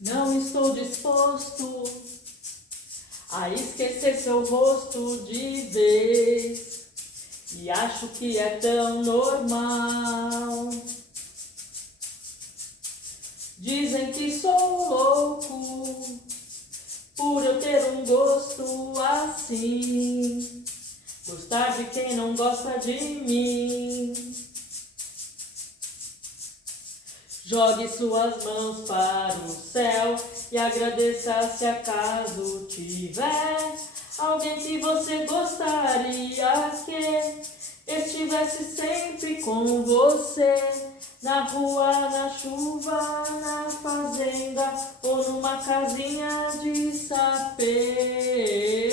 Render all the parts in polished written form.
Não estou disposto a esquecer seu rosto de vez. E acho que é tão normal. Dizem que sou louco por eu ter um gosto assim. Gostar de quem não gosta de mim. Jogue suas mãos para o céu e agradeça se acaso tiver alguém que você gostaria que estivesse sempre com você. Na rua, na chuva, na fazenda ou numa casinha de sapê.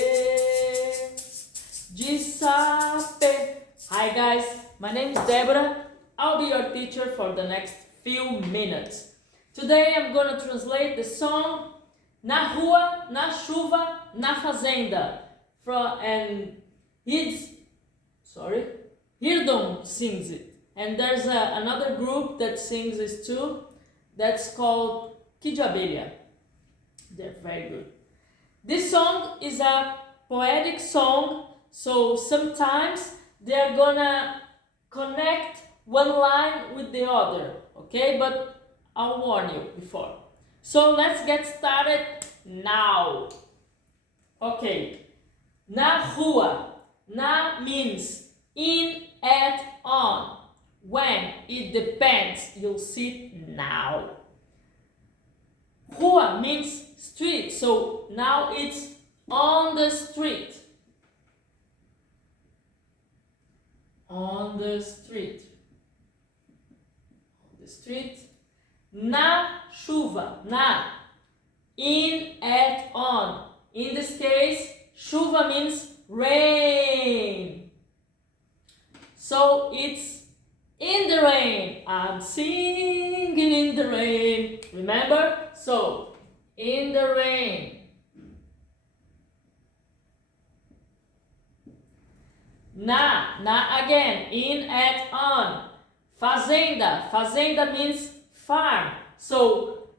De sapê. Hi guys, my name is Deborah. I'll be your teacher for the next few minutes. Today I'm gonna translate the song Na Rua, Na Chuva, Na Fazenda. And Hirdon sings it. And there's another group that sings this too. That's called Que de Abelha. They're very good. This song is a poetic song, so sometimes they're gonna connect one line with the other, okay? But I'll warn you before. So let's get started now. Okay. Na rua. Na means in, at, on. When, it depends. You'll see now. Rua means street, so now it's on the street. On the street. On the street. Na chuva. Na. In, at, on. In this case, chuva means rain. So it's in the rain. I'm singing in the rain. Remember? So, in the rain. Na again. In, at, on. Fazenda. Fazenda means farm. So,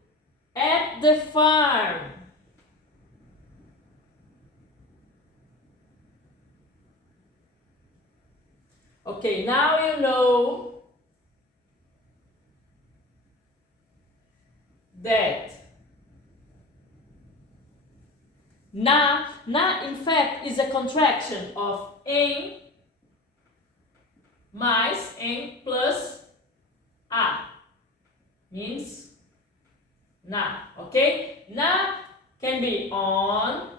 at the farm. Okay, now you know that na in fact is a contraction of em mais em plus a, means na, okay? Na can be on,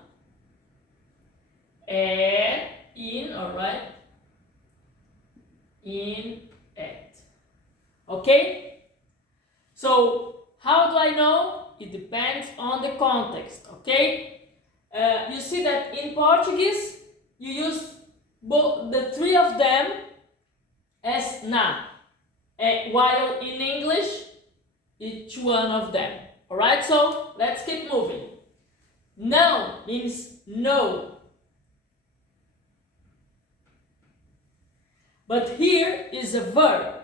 at, in, alright? In, at. Okay? So, how do I know? It depends on the context, okay? You see that in Portuguese, you use the three of them as na, while in English, each one of them. Alright, so let's keep moving. Não means no. But here is a verb,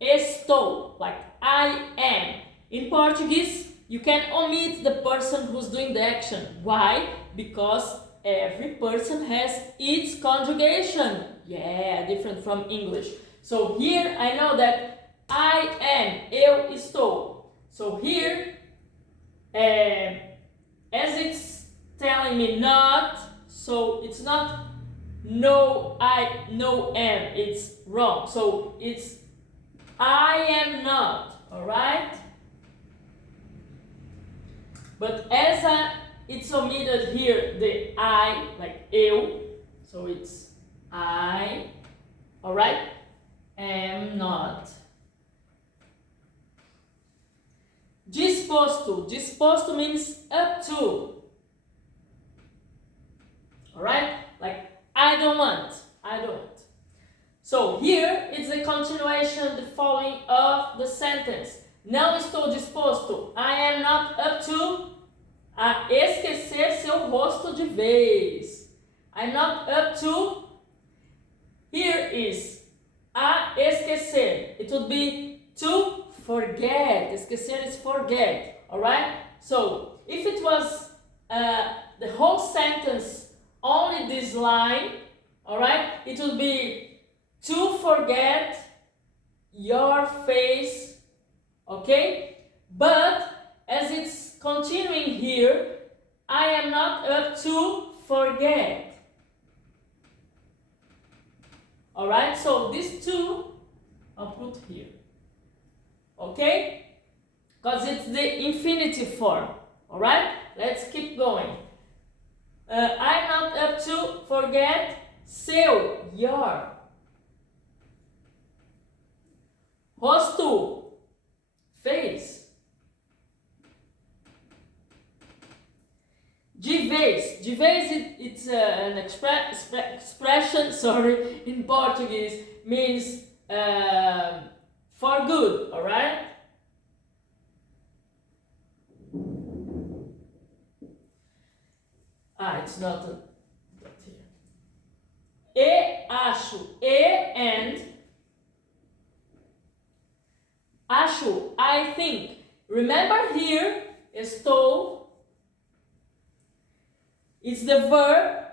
estou, like I am. In Portuguese, you can omit the person who's doing the action. Why? Because every person has its conjugation. Yeah, different from English. So here I know that I am, eu estou. So here, as it's telling me not, so it's not no, I, no am, it's wrong. So it's I am not, alright? But as it's omitted here, the I, like eu, so it's I, alright? Am not. Disposto. Disposto means up to. Alright? Like I don't want. I don't. So here it's the continuation, the following of the sentence. Não estou disposto. I am not up to a esquecer seu rosto de vez. I'm not up to. Here is a esquecer. It would be to forget. Esquecer is forget. Alright? So if it was the whole sentence, only this line, all right, it will be to forget your face, okay? But as it's continuing here, I am not up to forget. All right, so these two I'll put here, okay? Because it's the infinitive form. All right, let's keep going. I'm not up to forget seu, your. Rosto, face. De vez, it's an expression, sorry, in Portuguese, means for good, all right? It's not here. E acho, and acho, I think. Remember here, estou. It's the verb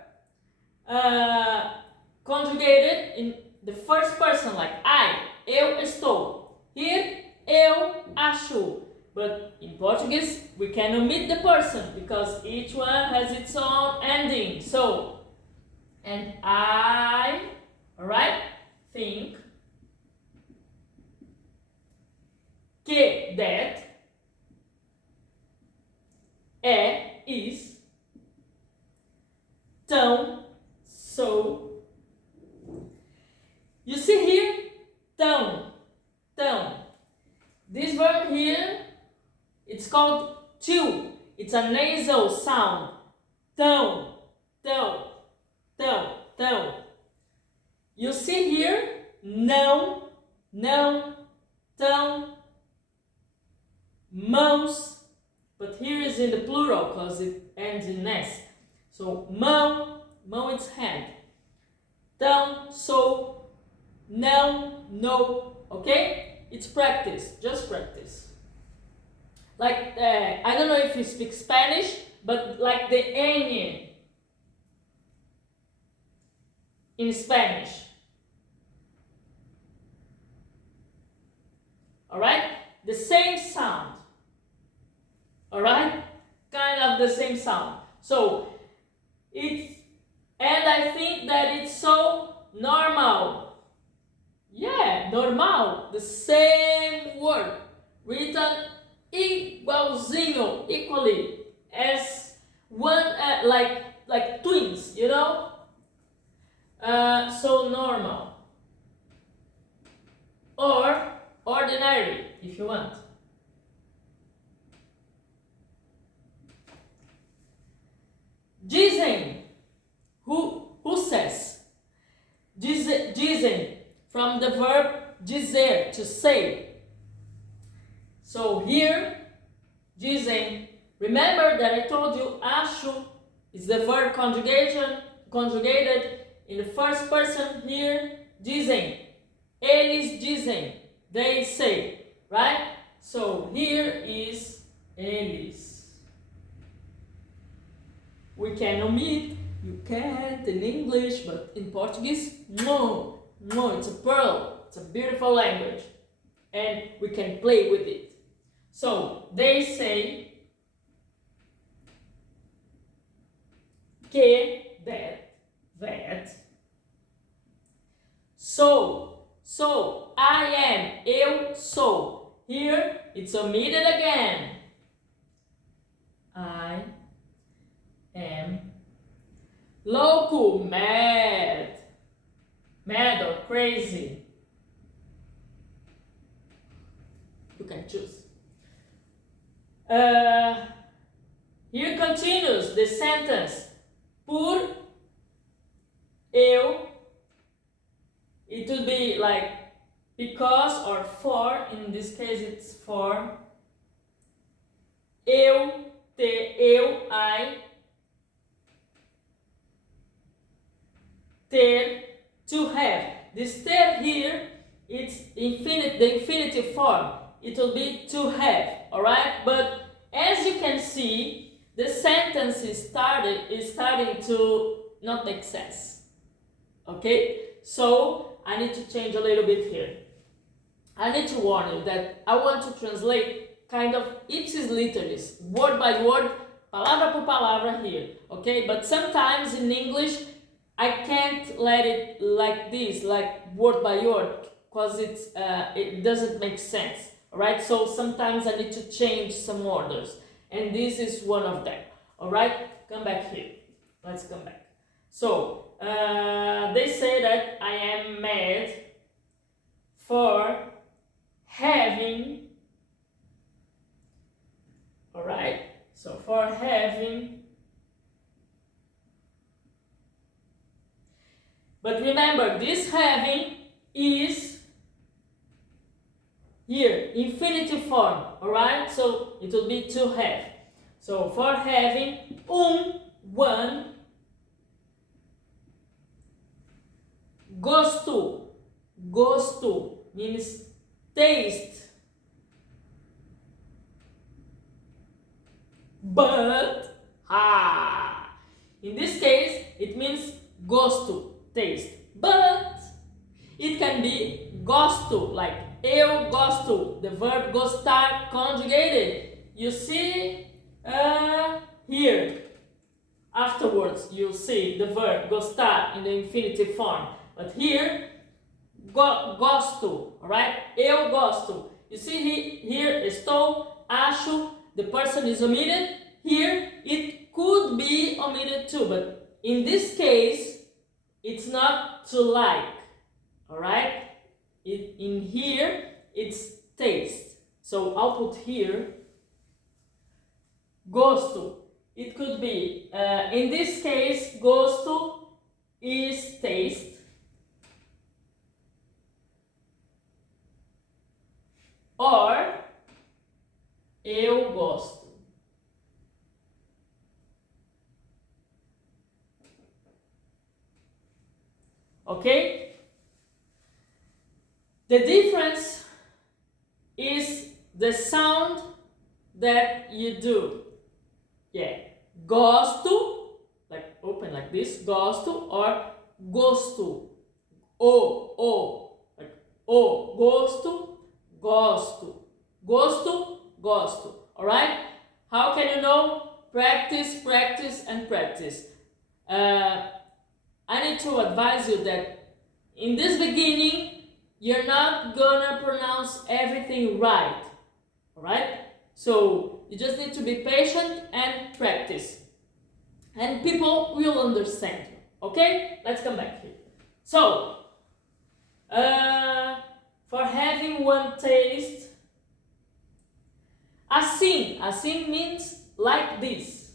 conjugated in the first person, like I, eu estou. Here, eu acho. But in Portuguese, we can omit the person because each one has its own ending. So, and I, alright, think que, that, is, tão, so. You see here, tão. This verb here, it's called to. It's a nasal sound. Tão. You see here, não, tão, mãos. But here is in the plural because it ends in s. So, mão it's hand. Tão, so, não, no. Okay? It's practice, just practice. Like, I don't know if you speak Spanish, but like the ñ in Spanish. Alright? The same sound. Alright? Kind of the same sound. So, and I think that it's so normal. Yeah, normal. The same word. Written igualzinho, equally, as one, like twins, you know? So normal. Or ordinary, if you want. Dizem. Who says? Dizem, from the verb dizer, to say. So here, dizem. Remember that I told you acho is the verb conjugated in the first person. Here, dizem. Eles dizem. They say. Right? So here is eles. We can omit, you can't in English, but in Portuguese, no, it's a pearl, it's a beautiful language, and we can play with it. So, they say que, that, so, I am, eu sou. Here, it's omitted again. I am louco, mad or crazy. You can choose. Here continues the sentence. Por eu. It will be like because or for. In this case, it's for. Eu, I. Ter, to have. This ter here, it's the infinitive form. It will be to have, alright? But as you can see, the sentence is starting to not make sense. Okay? So I need to change a little bit here. I need to warn you that I want to translate kind of ipsis literis, word by word, palavra por palavra here, okay? But sometimes in English, I can't let it like this, like word by word, because it doesn't make sense, alright? So sometimes I need to change some orders, and this is one of them, alright? Come back here. Let's come back. So, they say that I am mad for having, alright, so for having, but remember this having is here, infinitive form, alright, so it will be to have. So for having, one, gosto means taste, but in this case it means gosto, taste, but it can be gosto, like eu gosto, the verb gostar conjugated. You see here afterwards you'll see the verb gostar in the infinitive form, but here gosto, alright? Eu gosto. You see here estou, acho, the person is omitted. Here it could be omitted too, but in this case it's not to like, alright? In here it's taste. So I'll put here gosto. It could be, in this case, gosto is taste. Or eu gosto. Okay? The difference is the sound that you do. Yeah, gosto, like open like this, gosto, or gosto. Like gosto, gosto, gosto, gosto. Alright? How can you know? Practice, practice, and practice. I need to advise you that in this beginning, you're not gonna pronounce everything right. Alright? So you just need to be patient and practice. And people will understand you. Okay? Let's come back here. So, for having one taste, assim means like this.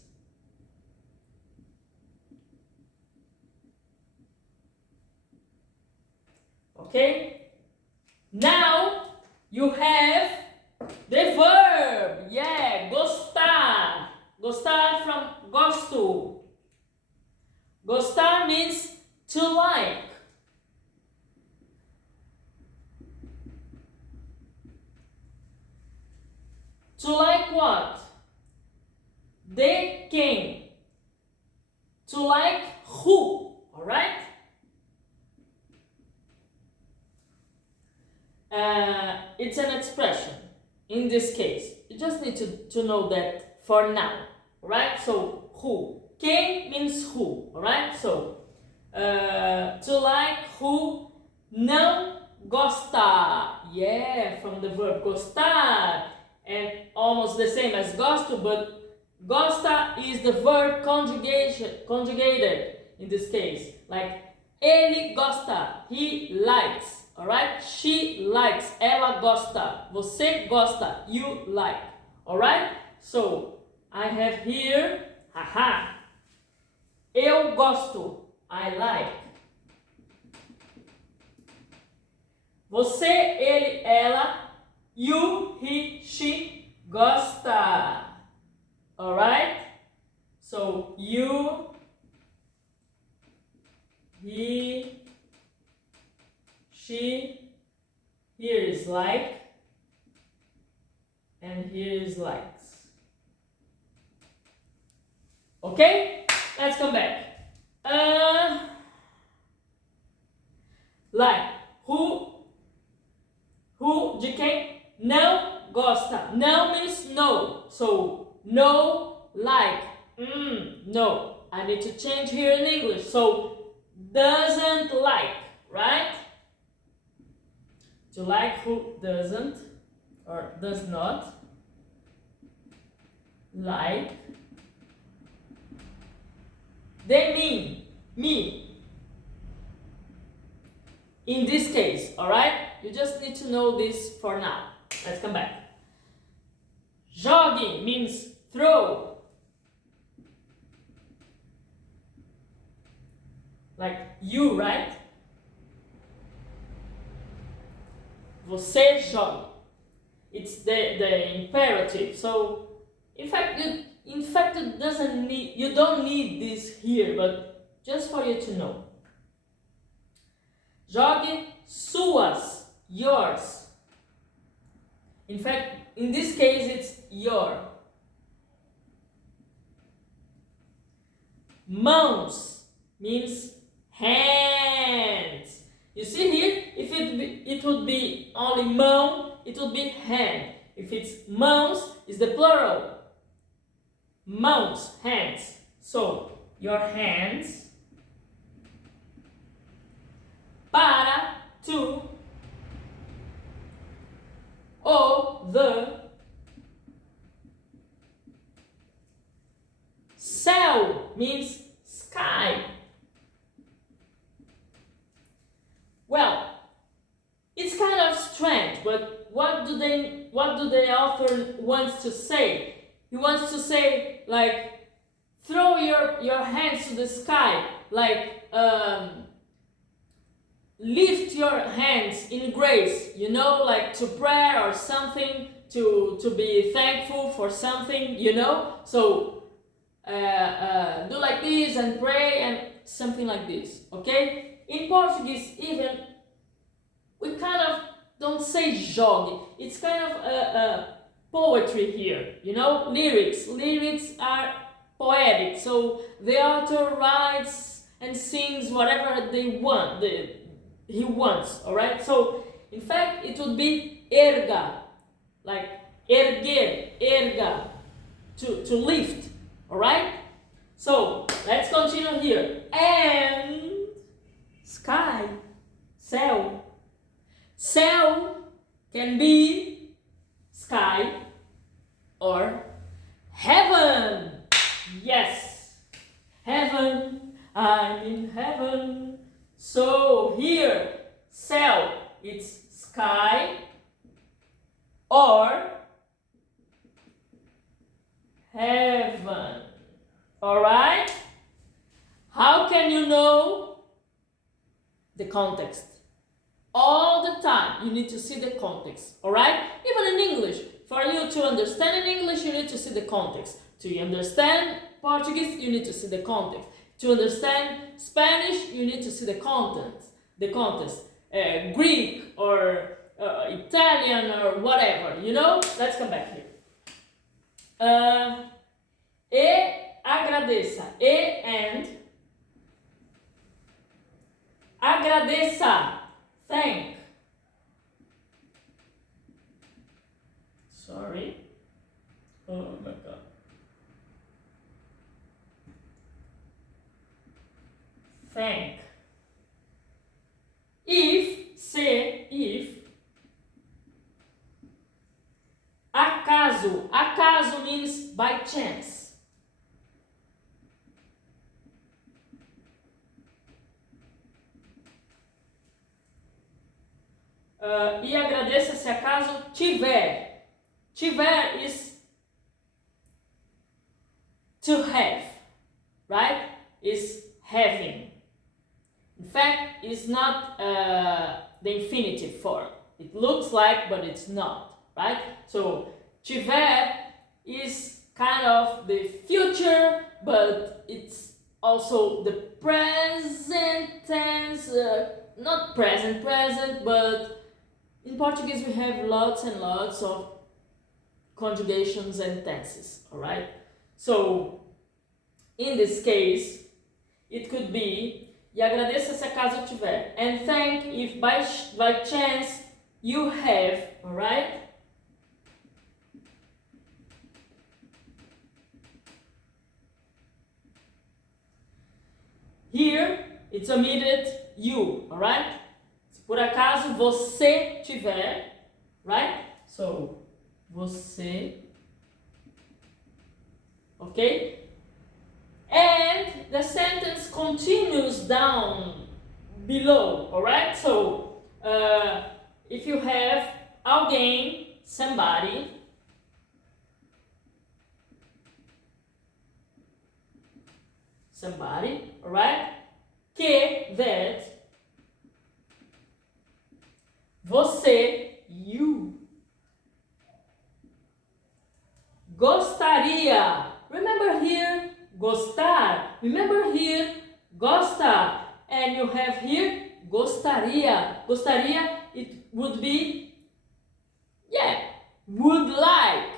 Okay? Now you have the verb, yeah, gostar. Gostar from gosto. Gostar means to like. To like what? De quem? To like who, alright? It's an expression. In this case, you just need to know that for now, right? So, who? Quem means who, alright? So, to like who não gosta. Yeah, from the verb gostar. And almost the same as gosto, but gosta is the verb conjugated in this case. Like, ele gosta, he likes. Alright? She likes. Ela gosta. Você gosta. You like. Alright? So, I have here, eu gosto. I like. Você, ele, ela, you, he, she, gosta. Alright? So, you, he, she, here is like, and here is likes. Okay? Let's come back. Like, who de quem não gosta. Não means no. So, no, like, no. I need to change here in English. So, doesn't like, right? To like who doesn't or does not like. They mean me. In this case, alright? You just need to know this for now. Let's come back. Jogue means throw. Like you, right? Você jogue. It's the imperative. So, in fact, it doesn't need. You don't need this here, but just for you to know. Jogue suas, yours. In fact, in this case, it's your. Mãos means hands. You see here, if it would be only mão, it would be hand. If it's mãos, it's the plural. Mãos, hands. So, your hands. Para, to. O, the. Céu means sky. Well, it's kind of strange, but what do the author wants to say? He wants to say, like, throw your hands to the sky, like, lift your hands in grace, you know, like to pray or something, to be thankful for something, you know. So do like this and pray and something like this, okay? In Portuguese, even we kind of don't say jogue. It's kind of poetry here, you know, lyrics. Lyrics are poetic, so the author writes and sings whatever they want. He wants, all right? So, in fact, it would be erga, like erguer, erga, to lift, all right? So, let's continue here. And sky, céu. Céu can be sky or heaven. Yes, heaven, I'm in heaven. So here, céu, it's sky or heaven. Alright? How can you know the context? All the time, you need to see the context. Alright? Even in English, for you to understand in English, you need to see the context. To understand Portuguese, you need to see the context. To understand Spanish, you need to see the context. Greek or Italian or whatever, you know? Let's come back here. E agradeça. E and. Agradeça. Thank. Sorry. Oh my God. Thank. If. Acaso. Acaso means by chance. E agradeça se acaso tiver. Tiver is to have, right? Is having. In fact, it's not the infinitive form. It looks like, but it's not, right? So, tiver is kind of the future, but it's also the present tense, not present, but in Portuguese we have lots and lots of conjugations and tenses, alright? So, In this case, it could be, e agradeça se acaso tiver, and thank if by chance you have, alright? Here, it's omitted you, alright? Se por acaso você tiver, right? So, você, okay? And the sentence continues down below, alright? So, if you have alguém, somebody, alright? Que, that, você, you, gostaria, remember here, gostar, remember here, gosta, and you have here, gostaria, gostaria, it would be, yeah, would like.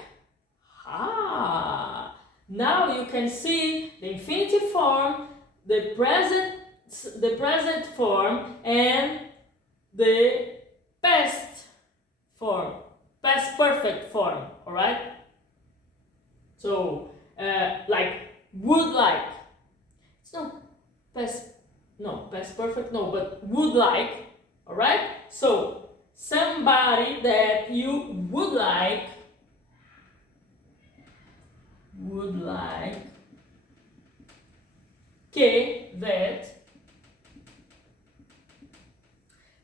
Ah, now you can see the infinitive form, the present form, and the past form, past perfect form, alright? So, like, would like, it's not past perfect, no, but would like, alright? So, somebody that you would like, que, that.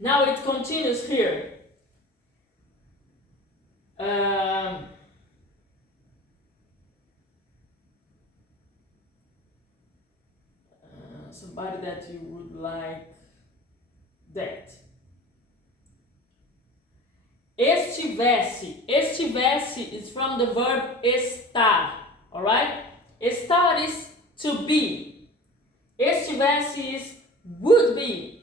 Now it continues here. Somebody that you would like that. Estivesse. Estivesse is from the verb estar. Alright? Estar is to be. Estivesse is would be.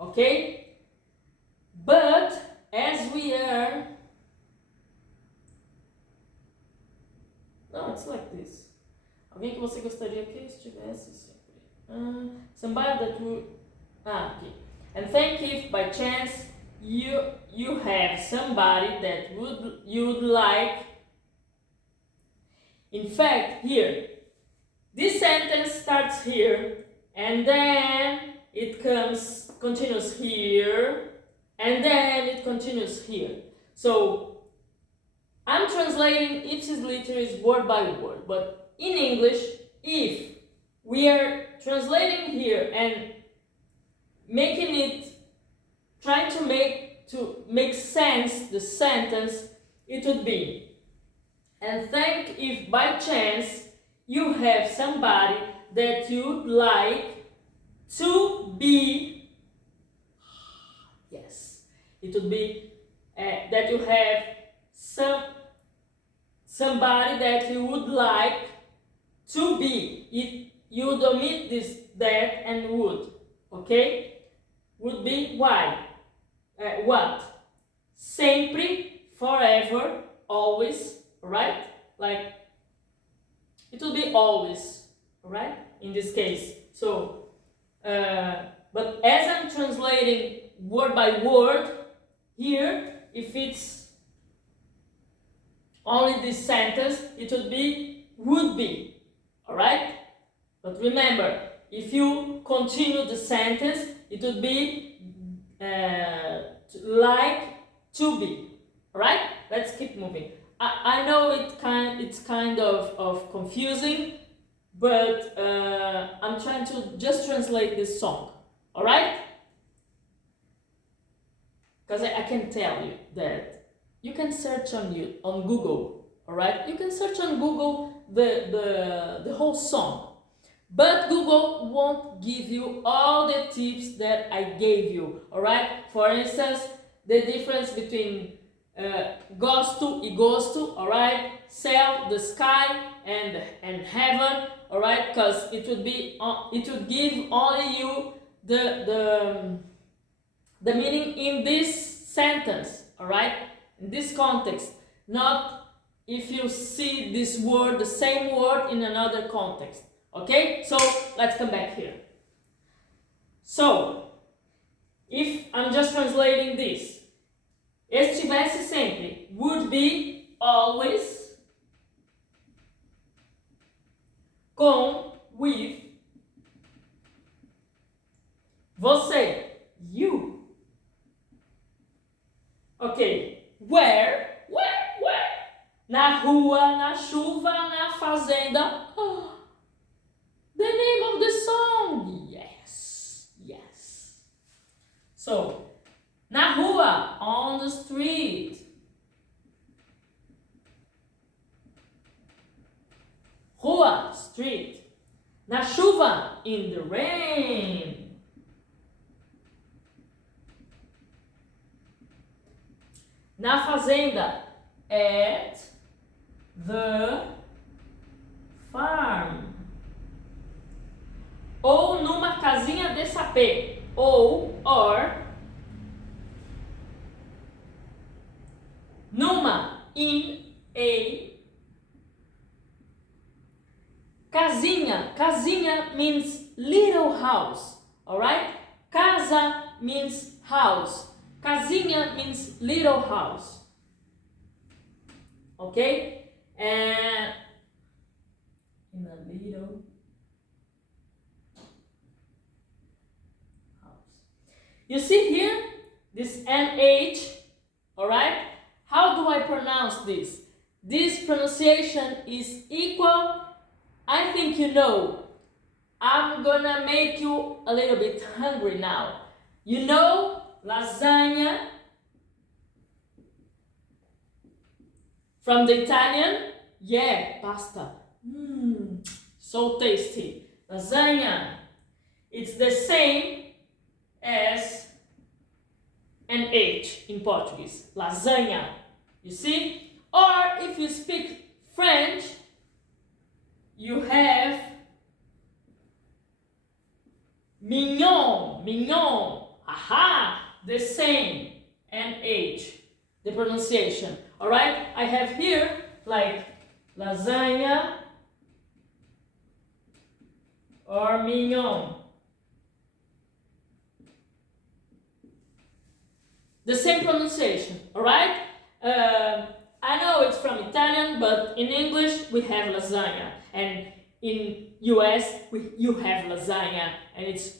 Okay? But as we are, no, it's like this. Alguém que você gostaria que estivesse sempre. Somebody that would. Okay. And thank if by chance you have somebody that you'd like. In fact, here, this sentence starts here, and then it continues here, and then it continues here. So I'm translating ipsis literis word by word, but in English, if we are translating here and making it, trying to make sense the sentence, it would be, and thank if by chance you have somebody that you'd like to be, yes, it would be that you have somebody that you would like to be. You would omit this, that, and would, okay? Would be why? What? Sempre, forever, always, right? Like, it will be always, right? In this case. So, but as I'm translating word by word, here, if it's only this sentence, it would be, alright? But remember, if you continue the sentence, it would be like to be, alright? Let's keep moving. I know it's kind of confusing, but I'm trying to just translate this song, alright? Because I can tell you that you can search on Google, alright? You can search on Google the whole song. But Google won't give you all the tips that I gave you, alright? For instance, the difference between gosto e gosto, alright? Céu, the sky, and heaven, alright? Because it would give only you the meaning in this sentence, alright? in this context, not if you see this word, the same word in another context. Okay? So let's come back here. So, if I'm just translating this, estivesse sempre would be always, com, with, você, you. Ok, where? Na rua, na chuva, na fazenda. Oh, the name of the song. Yes. So, na rua, on the street. Rua, street. Na chuva, in the rain. Na fazenda, at the farm. Ou numa casinha de sapê. Or numa, in a casinha. Casinha means little house. Alright? Casa means house. Casinha means little house. Okay? And in a little house. You see here this NH, alright? How do I pronounce this? This pronunciation is equal. I think you know. I'm gonna make you a little bit hungry now. You know lasagna from the Italian? Yeah, pasta. So tasty. Lasagna. It's the same as an H in Portuguese. Lasagna. You see? Or if you speak French, you have mignon. Aha! The same NH, the pronunciation. Alright? I have here like lasagna or mignon. The same pronunciation. Alright? I know it's from Italian, but in English we have lasagna, and in US you have lasagna, and it's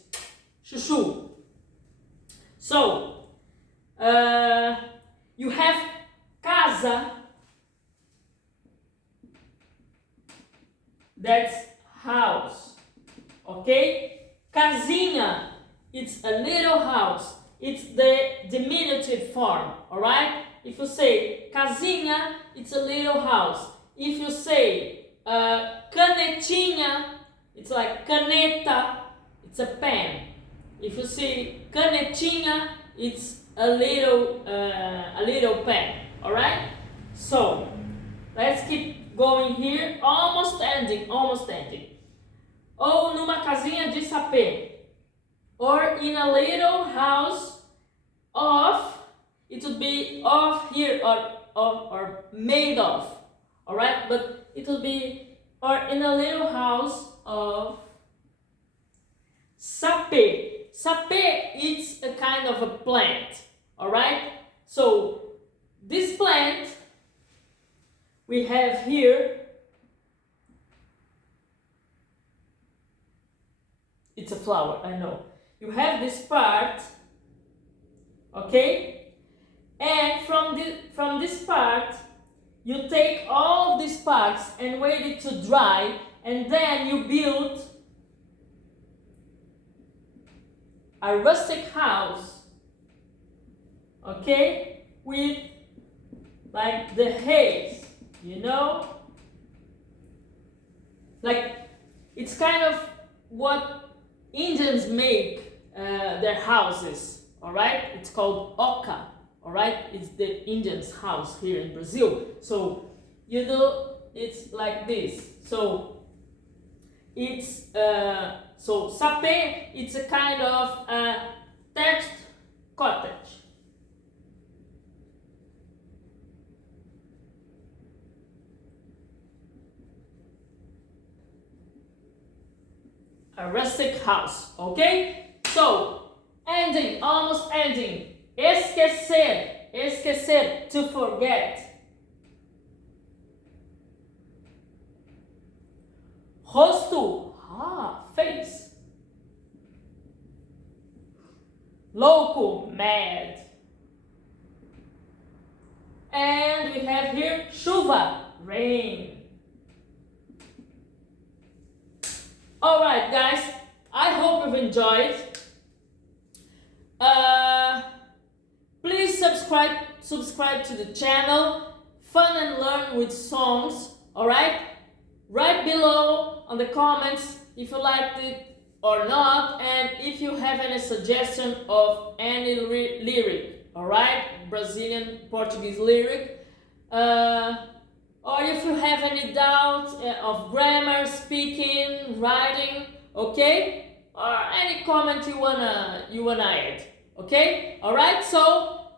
chuchu. So you have casa, that's house. Okay? Casinha, it's a little house. It's the diminutive form. Alright? If you say casinha, it's a little house. If you say canetinha, it's like caneta, it's a pen. If you say canetinha, it's a little pen. Alright? So let's keep going here. Almost ending. Ou numa casinha de sapê, or in a little house of. It would be of here or made of. Alright? But it will be or in a little house of sapê. Sapê is a kind of a plant. Alright? So this plant we have here, it's a flower, I know. You have this part, okay? And from this part, you take all of these parts and wait it to dry, and then you build a rustic house, okay, with like the haze, you know, like it's kind of what Indians make their houses, all right? It's called oca. Alright, it's the Indian's house here in Brazil. So you do, it's like this. So it's so sapê, it's a kind of thatched cottage. a rustic house, okay? So, ending, almost ending. Esquecer, esquecer, to forget. Rosto, face. Louco, mad. And we have here chuva, rain. Alright guys, I hope you've enjoyed. Please subscribe to the channel. Fun and Learn with Songs, alright? Write below on the comments if you liked it or not, and if you have any suggestion of any lyric, alright? Brazilian Portuguese lyric. Or if you have any doubt of grammar, speaking, writing, okay? Or any comment you wanna add, okay? Alright, so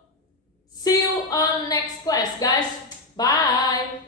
see you on next class, guys. Bye!